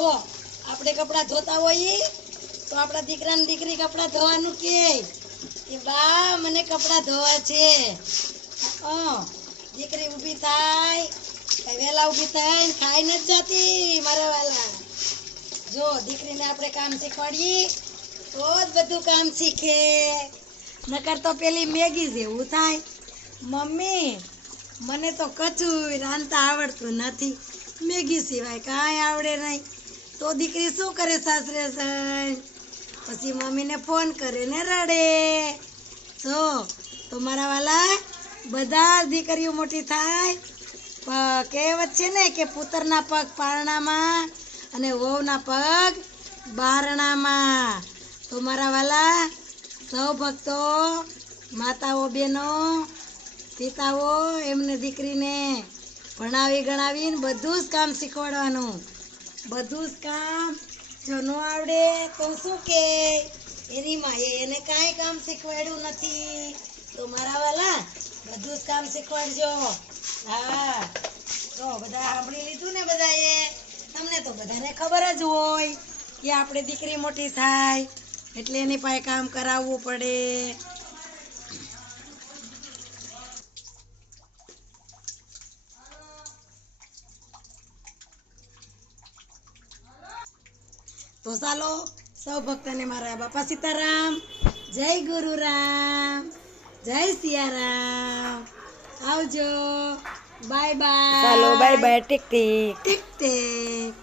જો આપણે કપડાં ધોતા હોઈએ તો આપણા દીકરાને દીકરી કપડાં ધોવાનું કે બા મને કપડાં ધોવા છે. દીકરી ઊભી થાય વહેલા ઊભી થાય ખાઈ નથી જતી મારા વાલા. જો દીકરીને આપણે કામ શીખવાડીએ તો જ બધું કામ શીખે. નકર તો પેલી મેગી જેવું થાય, મમ્મી મને તો કચું રાંધતા આવડતું નથી, મેગી સિવાય કાંઈ આવડે નહીં. તો દીકરી શું કરે સાસરે જઈને? પછી મમ્મીને ફોન કરે ને રડે. તો મારા વાલા બધા દીકરીઓ મોટી થાય કહેવત છે ને કે પુત્રના પગ પારણામાં અને વહુના પગ બારણામાં. તો મારા વાલા સૌ ભક્તો, માતાઓ, બહેનો, પિતાઓ એમને દીકરીને ભણાવી ગણાવીને બધું જ કામ શીખવાડવાનું. બધું જ કામ જો ન આવડે તો શું કે એની માએ એને કાંઈ કામ શીખવાડ્યું નથી. તો મારા વાલા બધું જ કામ શીખવાડજો. હા તો બધા સાંભળી લીધું ને બધાએ? તમને તો બધાને ખબર જ હોય કે આપણે દીકરી મોટી થાય એટલે એની પાસે કામ કરાવવું પડે. તો ચાલો સૌ ભક્તોને મારા બાપા સીતારામ, જય ગુરુરામ, જય સિયારામ. આવજો, બાય બાય. ચાલો bye bye, tick tick tick tick.